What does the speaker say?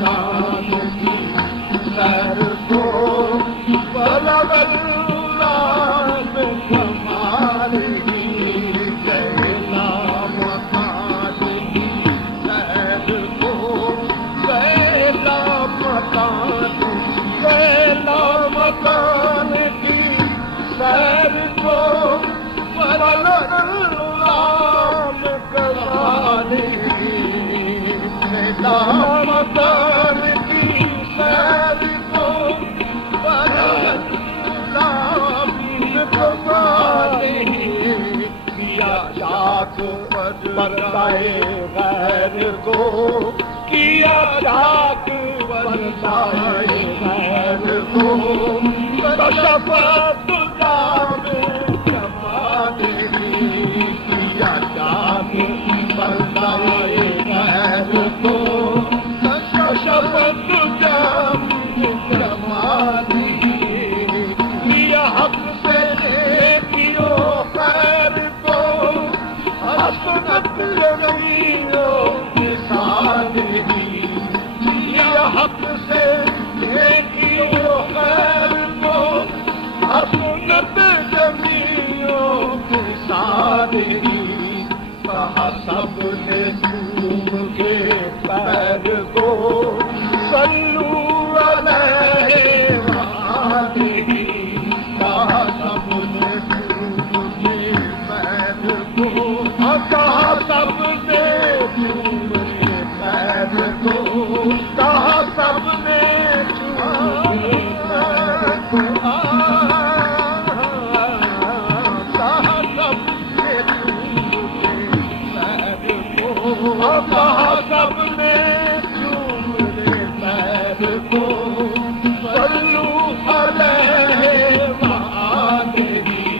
मकान की सैर को बलगल्ला में कमाली जैला मकान की सैर को जैला मकान की सैर को बलगल्ला में कमाली जैला मकान की सैर को किया जाक बरताए गैर को किया जाक बरताए गैर को शफत में जमाने किया जाक बरताए गैर को शफत जमाने हक से देखियो खैर को हसनत जमीनों के सादगी हक से देखियो खैर को हसनत जमीनों के सादगी कहा सबने चूम के पैर को सल्लू अलैहि वालिही सबने चूमे पैर को कहा सबने चूमे पैर को कहा सबने चूमे पैर को कहा सबने चूमे पैर को कहा सबने चूमे पैर को सल्लू अलैहि वालिही